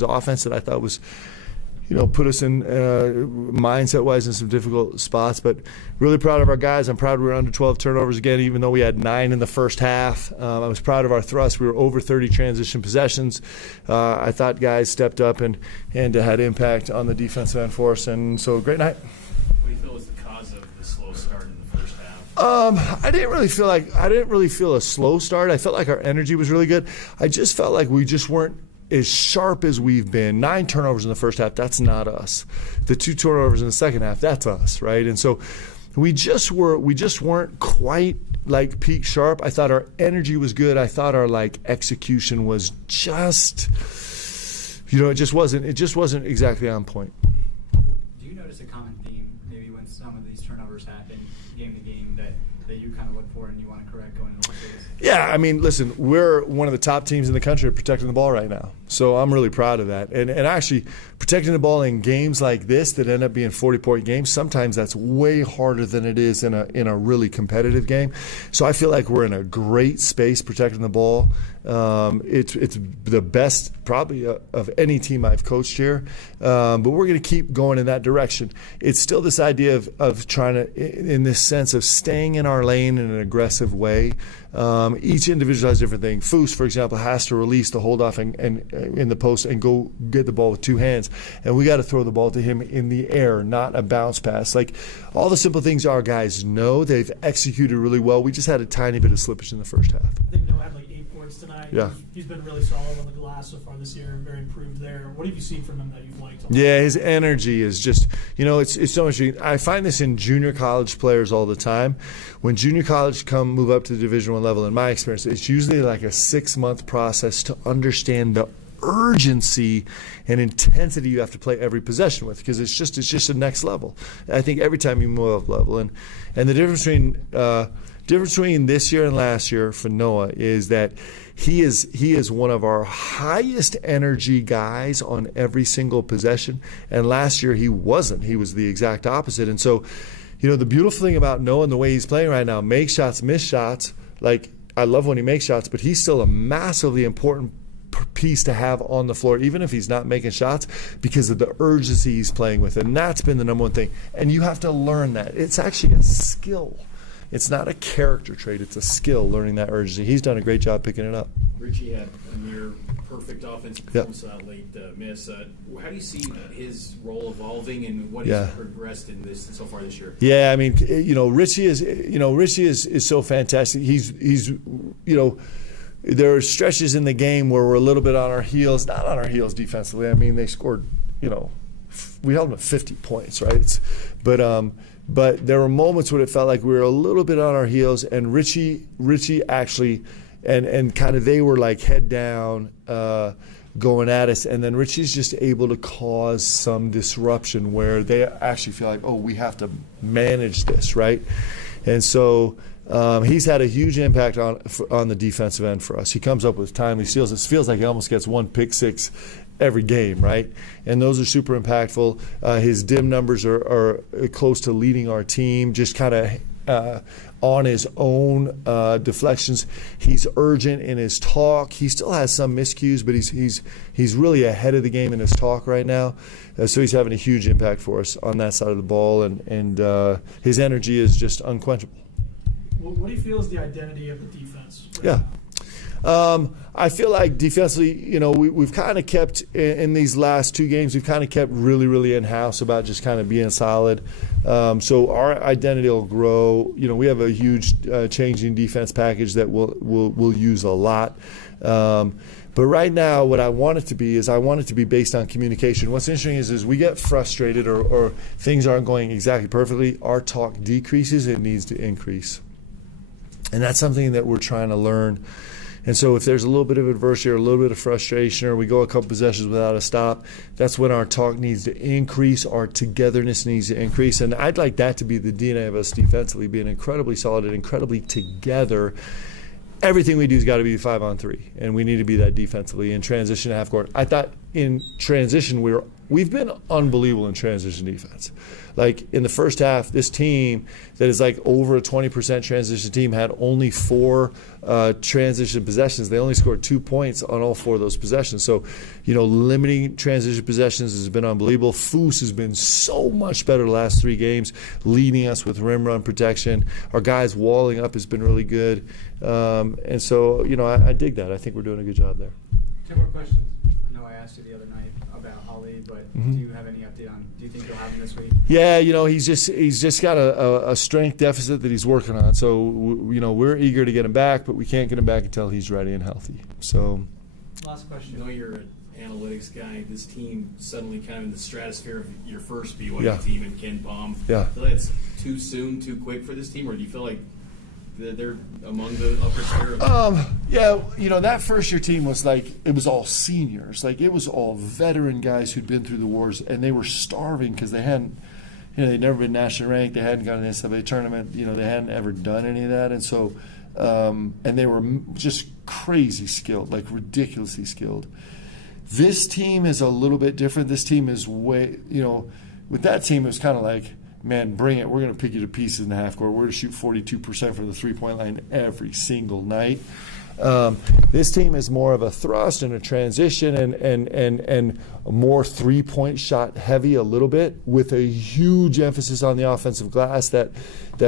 offense that I thought was, put us in mindset-wise in some difficult spots. But really proud of our guys. I'm proud we were under 12 turnovers again, even though we had 9 in the first half. I was proud of our thrust. We were over 30 transition possessions. I thought guys stepped up and had impact on the defensive end for us. And so, great night. What do you feel was the cause of the slow start in the first half? I didn't really feel a slow start. I felt like our energy was really good. I just felt like we just weren't as sharp as we've been. 9 turnovers in the first half, that's not us. The 2 turnovers in the second half, that's us, right? And so we just weren't quite like peak sharp. I thought our energy was good. I thought our execution was just, it just wasn't exactly on point. Do you notice a common theme maybe when some of these turnovers happen game to game that you kind of look for and you want to correct going into the series? Yeah, I mean, listen, we're one of the top teams in the country at protecting the ball right now. So I'm really proud of that. And actually, protecting the ball in games like this that end up being 40-point games, sometimes that's way harder than it is in a really competitive game. So I feel like we're in a great space protecting the ball. It's the best probably of any team I've coached here. But we're going to keep going in that direction. It's still this idea of trying to, in this sense of staying in our lane in an aggressive way. Each individual has different things. Foose, for example, has to release the hold off and in the post and go get the ball with 2 hands. And we got to throw the ball to him in the air, not a bounce pass. Like all the simple things our guys know, they've executed really well. We just had a tiny bit of slippage in the first half. I think Noah had 8 points tonight. Yeah. He's been really solid on the glass so far this year, very improved there. What have you seen from him that you've liked? Yeah, his energy is just, it's so much. I find this in junior college players all the time. When junior college move up to the Division I level, in my experience, it's usually like a 6-month process to understand the urgency and intensity you have to play every possession with, because it's just the next level. I think every time you move up level, and the difference between this year and last year for Noah is that he is one of our highest energy guys on every single possession, and last year he wasn't. He was the exact opposite. And so, the beautiful thing about Noah and the way he's playing right now, make shots, miss shots. Like, I love when he makes shots, but he's still a massively important piece to have on the floor, even if he's not making shots, because of the urgency he's playing with. And that's been the number one thing. And you have to learn that. It's actually a skill. It's not a character trait. It's a skill, learning that urgency. He's done a great job picking it up. Richie had a near perfect offensive performance on that late miss. How do you see his role evolving and what he's progressed in this so far this year? Yeah, I mean, Richie is so fantastic. He's there are stretches in the game where we're a little bit on our heels, not on our heels defensively. I mean, they scored, we held them at 50 points, right? But there were moments when it felt like we were a little bit on our heels, and Richie actually, and kind of they were like head down going at us, and then Richie's just able to cause some disruption where they actually feel like, oh, we have to manage this, right? And so he's had a huge impact on the defensive end for us. He comes up with timely steals. It feels like he almost gets 1 pick six every game, right? And those are super impactful. His dim numbers are close to leading our team, just kind of on his own deflections. He's urgent in his talk. He still has some miscues, but he's really ahead of the game in his talk right now. So he's having a huge impact for us on that side of the ball, and his energy is just unquenchable. What do you feel is the identity of the defense? I feel like defensively, we've kind of kept, in these last 2 games, we've kind of kept really, really in-house about just kind of being solid. So our identity will grow. We have a huge changing defense package that we'll use a lot. But right now, what I want it to be is I want it to be based on communication. What's interesting is we get frustrated or things aren't going exactly perfectly. Our talk decreases. It needs to increase. And that's something that we're trying to learn. And so if there's a little bit of adversity or a little bit of frustration, or we go a couple possessions without a stop, that's when our talk needs to increase, our togetherness needs to increase. And I'd like that to be the DNA of us defensively, being incredibly solid and incredibly together. Everything we do has got to be 5-on-3, and we need to be that defensively in transition to half court. I thought in transition we were we've been unbelievable in transition defense. Like in the first half, this team that is like over a 20% transition team had only 4 transition possessions. They only scored 2 points on all 4 of those possessions. So, limiting transition possessions has been unbelievable. Foose has been so much better the last 3 games, leading us with rim run protection. Our guys walling up has been really good. And so, I dig that. I think we're doing a good job there. 2 more questions. I know I asked you the other night about Ali, but do you have any update on? Do you think you'll have him this week? Yeah, he's just got a strength deficit that he's working on. So we're eager to get him back, but we can't get him back until he's ready and healthy. So, Last question. I know you're an analytics guy. This team suddenly kind of in the stratosphere of your first BYU team and Ken Palm. Yeah. Do you feel like it's too soon, too quick for this team, or do you feel like they're among the upper tier? That first year team was like, it was all seniors. Like it was all veteran guys who'd been through the wars, and they were starving because they hadn't, they'd never been national ranked. They hadn't gone to the NCAA tournament. They hadn't ever done any of that. And so, and they were just crazy skilled, like ridiculously skilled. This team is a little bit different. This team is way, with that team, it was kind of like, man, bring it. We're going to pick you to pieces in the half court. We're going to shoot 42% from the three-point line every single night. This team is more of a thrust and a transition and more three-point shot heavy a little bit, with a huge emphasis on the offensive glass that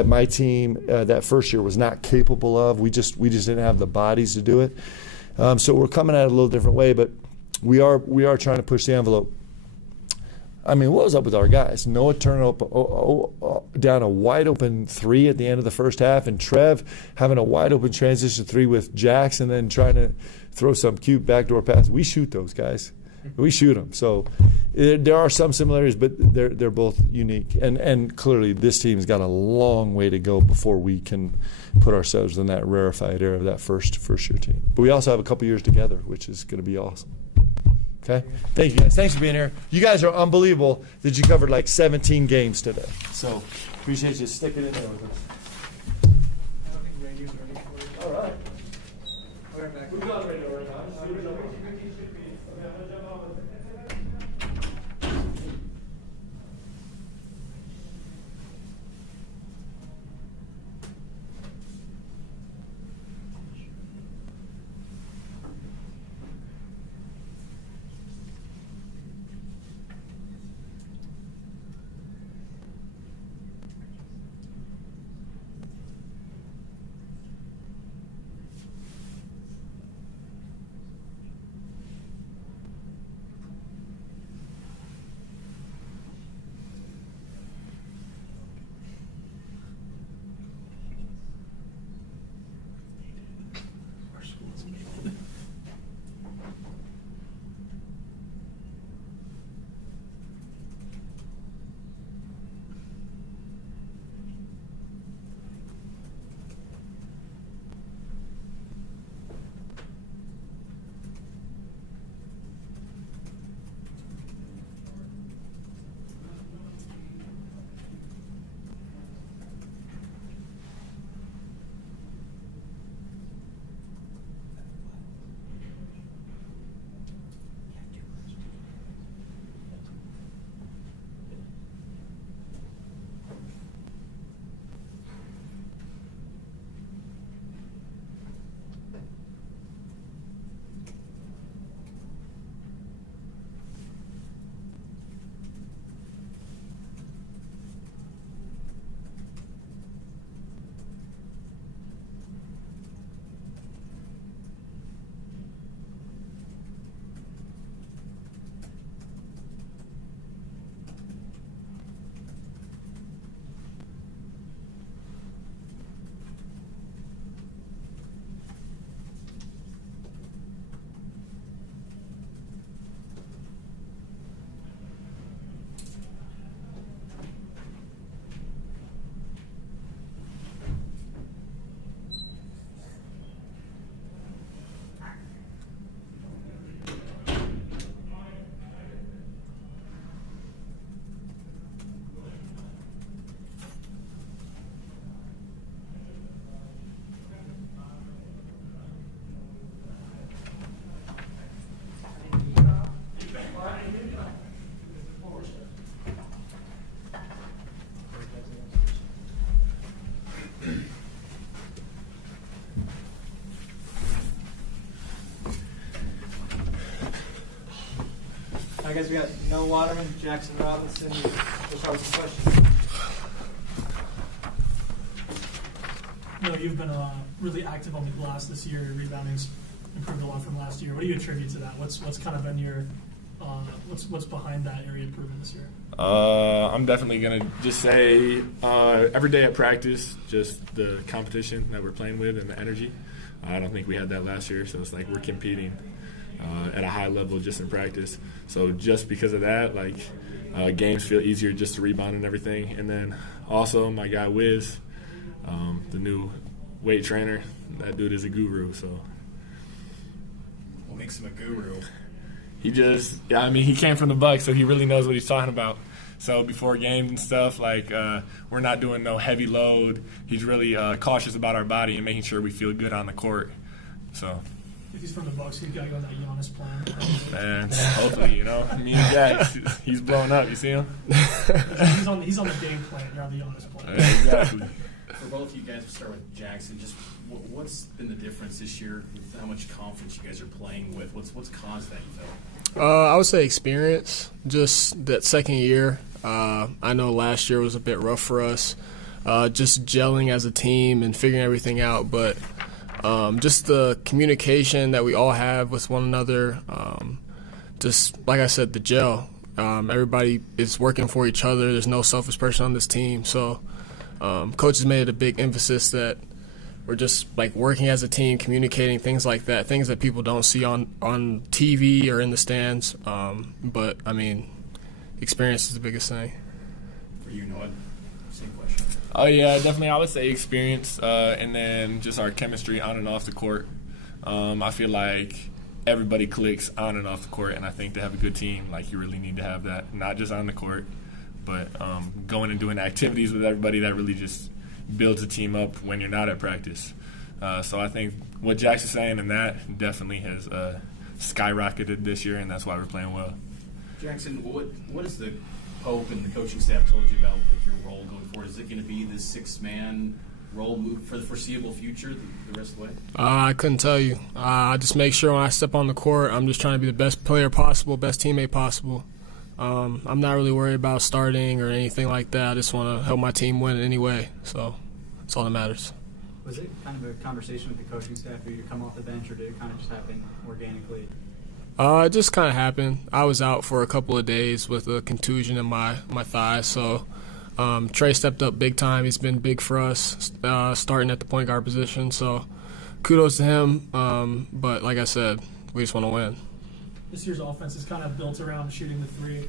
my team that first year was not capable of. We just didn't have the bodies to do it. So we're coming at it a little different way, but we are trying to push the envelope. I mean, what was up with our guys? Noah turning down a wide-open 3 at the end of the first half, and Trev having a wide-open transition 3 with Jackson, then trying to throw some cute backdoor pass. We shoot those guys. We shoot them. So there are some similarities, but they're both unique. And clearly this team's got a long way to go before we can put ourselves in that rarefied era of that first-year team. But we also have a couple years together, which is going to be awesome. Okay. Thank you guys. Thanks for being here. You guys are unbelievable that you covered like 17 games today. So appreciate you sticking in there with us. I don't think Randy's ready for it. All right. I'll be right back. We've got radio right now. I guess we got Noah Waterman, Jackson Robinson. We'll start with some questions. You know, you've been really active on the glass this year. Your rebounding's improved a lot from last year. What do you attribute to that? What's kind of been your what's behind that area improvement this year? I'm definitely gonna just say every day at practice, just the competition that we're playing with and the energy. I don't think we had that last year, so it's like we're competing at a high level just in practice. So just because of that, like games feel easier just to rebound and everything. And then also my guy Wiz, the new weight trainer, that dude is a guru. So What makes him a guru? he just, he came from the Bucks, so he really knows what he's talking about. So before games and stuff, like we're not doing no heavy load. He's really cautious about our body and making sure we feel good on the court. So. If he's from the Bucks, he's got to go on that Giannis plan. And hopefully, me and Jack, he's blowing up. You see him? he's on the game plan. You're on the Giannis plan. Exactly. For both of you guys, we'll start with Jackson. Just what's been the difference this year with how much confidence you guys are playing with? What's caused that, you feel? I would say experience. Just that second year. I know last year was a bit rough for us. Just gelling as a team and figuring everything out. But just the communication that we all have with one another. Just like I said, the gel. Everybody is working for each other. There's no selfish person on this team. So Coach has made it a big emphasis that we're just like working as a team, communicating, things like that, things that people don't see on TV or in the stands. But experience is the biggest thing. For you, Noah, same question. Oh yeah, definitely. I would say experience, and then just our chemistry on and off the court. I feel like everybody clicks on and off the court, and I think to have a good team, like you really need to have that, not just on the court, but going and doing activities with everybody that really just builds a team up when you're not at practice. So I think what Jackson's saying and that definitely has skyrocketed this year, and that's why we're playing well. Jackson, what is the hope and the coaching staff told you about your role going forward? Is it going to be the six-man role move for the foreseeable future the rest of the way? I couldn't tell you. I just make sure when I step on the court, I'm just trying to be the best player possible, best teammate possible. I'm not really worried about starting or anything like that. I just want to help my team win in any way. So that's all that matters. Was it kind of a conversation with the coaching staff for you to come off the bench, or did it kind of just happen organically? It just kind of happened. I was out for a couple of days with a contusion in my thigh. So Trey stepped up big time. He's been big for us, starting at the point guard position. So kudos to him. But like I said, we just want to win. This year's offense is kind of built around shooting the three.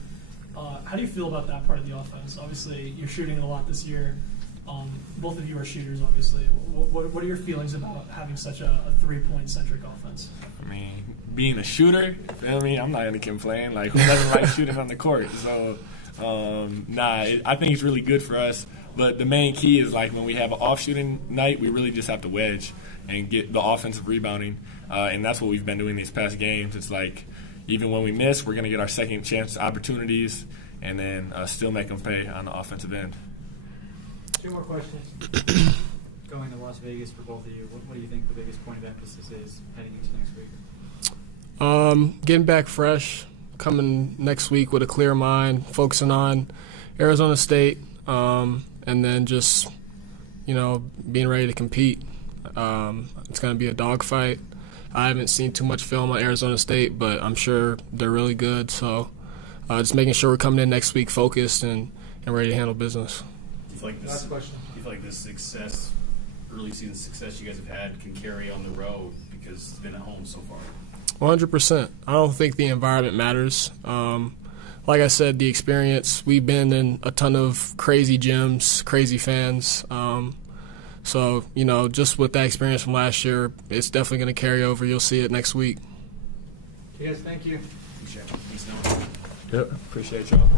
How do you feel about that part of the offense? Obviously, you're shooting it a lot this year. Both of you are shooters, obviously. What are your feelings about having such a three-point centric offense? Being a shooter, feel me? I'm not going to complain. Like, who doesn't like shooting on the court? So, I think it's really good for us. But the main key is, like, when we have an off-shooting night, we really just have to wedge and get the offensive rebounding. And that's what we've been doing these past games. It's like, even when we miss, we're going to get our second chance opportunities and then still make them pay on the offensive end. 2 more questions. Going to Las Vegas for both of you, what do you think the biggest point of emphasis is heading into next week? Getting back fresh, coming next week with a clear mind, focusing on Arizona State, and then just, being ready to compete. It's going to be a dogfight. I haven't seen too much film on Arizona State, but I'm sure they're really good. So just making sure we're coming in next week focused and ready to handle business. Do you feel like this success, early season success you guys have had, can carry on the road because it's been at home so far? 100%. I don't think the environment matters. Like I said, the experience. We've been in a ton of crazy gyms, crazy fans. So, just with that experience from last year, it's definitely going to carry over. You'll see it next week. You guys, thank you. Thanks, Noah. Yep, appreciate y'all.